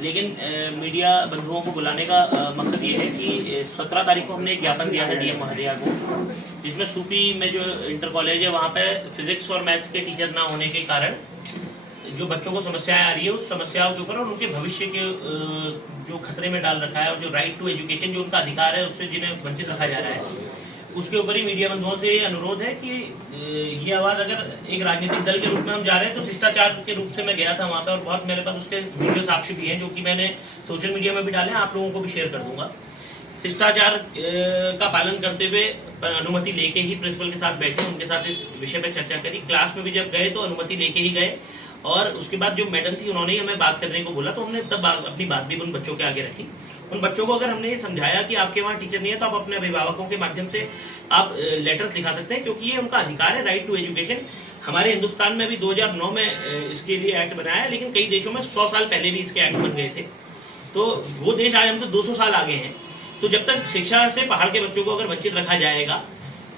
लेकिन मीडिया बंधुओं को बुलाने का मकसद ये है कि 17 तारीख को हमने एक ज्ञापन दिया था डीएम महोदया को, जिसमें सूपी में जो इंटर कॉलेज है वहाँ पे फिजिक्स और मैथ्स के टीचर ना होने के कारण जो बच्चों को समस्याएं आ रही है उस समस्याओं के ऊपर और उनके भविष्य के जो खतरे में डाल रखा है और जो राइट टू एजुकेशन जो उनका अधिकार है उससे जिन्हें वंचित रखा जा रहा है, उसके ऊपर ही मीडिया बंधुओं से ये अनुरोध है कि ये आवाज़ अगर एक राजनीतिक दल के रूप में हम जा रहे हैं तो शिष्टाचार के रूप से मैं गया था वहाँ पे और बहुत मेरे पास उसके वीडियो साक्ष्य भी हैं जो कि मैंने सोशल मीडिया में भी डाले, आप लोगों को भी शेयर कर दूंगा। शिष्टाचार का पालन करते हुए अनुमति लेके ही प्रिंसिपल के साथ बैठे, उनके साथ इस विषय पर चर्चा करी। क्लास में भी जब गए तो अनुमति लेके ही गए और उसके बाद जो मैडम थी उन्होंने ही हमें बात करने को बोला तो हमने तब अपनी बात भी उन बच्चों के आगे रखी। उन बच्चों को अगर हमने ये समझाया कि आपके वहाँ टीचर नहीं है तो आप अपने अभिभावकों के माध्यम से आप लेटर्स लिखा सकते हैं, क्योंकि ये उनका अधिकार है, राइट टू एजुकेशन। हमारे हिंदुस्तान में भी 2009 में इसके लिए एक्ट बनाया है, लेकिन कई देशों में 100 साल पहले भी इसके एक्ट बन गए थे। तो वो देश आज हमसे 200 साल आगे हैं। तो जब तक शिक्षा से पहाड़ के बच्चों को अगर वंचित रखा जाएगा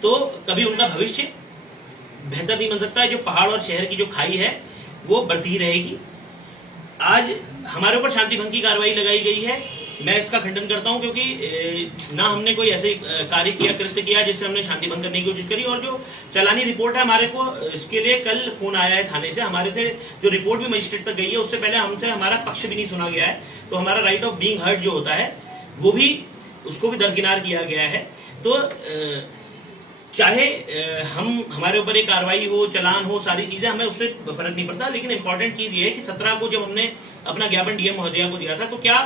तो कभी उनका भविष्य बेहतर नहीं बन सकता है। जो पहाड़ और शहर की जो खाई है वो बढ़ती ही रहेगी। आज हमारे ऊपर शांति भंग की कार्रवाई लगाई गई है, मैं इसका खंडन करता हूं, क्योंकि ना हमने कोई ऐसे कार्य किया, कृत्य किया जिससे हमने शांति भंग करने की कोशिश करी। और जो चालानी रिपोर्ट है हमारे को इसके लिए कल फोन आया है थाने से, हमारे से जो रिपोर्ट भी मजिस्ट्रेट तक गई है उससे पहले हमसे हमारा पक्ष भी नहीं सुना गया है। तो हमारा राइट ऑफ बीइंग हर्ड जो होता है वो भी उसको भी दरकिनार किया गया है। तो चाहे हम हमारे ऊपर एक कार्रवाई हो, चलान हो, सारी चीजें, हमें उससे फर्क नहीं पड़ता। लेकिन इंपॉर्टेंट चीज ये है कि 17 को जब हमने अपना ज्ञापन डीएम महोदया को दिया था तो क्या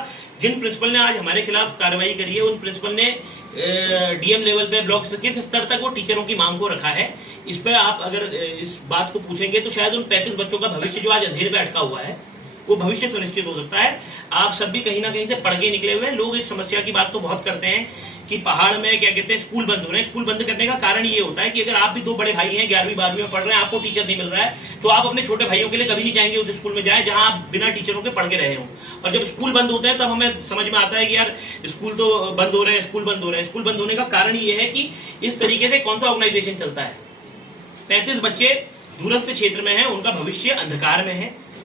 जिन प्रिंसिपल ने आज हमारे खिलाफ कार्रवाई करी है उन प्रिंसिपल ने डीएम लेवल पे ब्लॉक किस स्तर तक वो टीचरों की मांग को रखा है, इस पे आप अगर इस बात को पूछेंगे तो शायद उन 35 बच्चों का भविष्य जो आज अंधेरे पे अटका हुआ है वो भविष्य सुनिश्चित हो सकता है। आप सब भी कहीं ना कहीं से पढ़ के निकले हुए हैं। लोग इस समस्या की बात तो बहुत करते हैं कि पहाड़ में क्या कहते हैं स्कूल बंद हो रहे हैं। स्कूल बंद करने का कारण ये होता है कि अगर आप भी 2 बड़े भाई हैं, 11वीं 12वीं में पढ़ रहे हैं, आपको टीचर नहीं मिल रहा है तो आप अपने छोटे भाइयों के लिए कभी नहीं चाहेंगे उस स्कूल में जाए जहां आप बिना टीचरों के पढ़ के रहे हो। और जब स्कूल बंद होते हैं तब हमें समझ में आता है कि यार स्कूल तो बंद हो रहे हैं, स्कूल बंद हो रहे हैं। स्कूल बंद होने का कारण ये है कि इस तरीके से कौन सा ऑर्गेनाइजेशन चलता है। 35 बच्चे दूरस्थ क्षेत्र में है, उनका भविष्य अंधकार में है।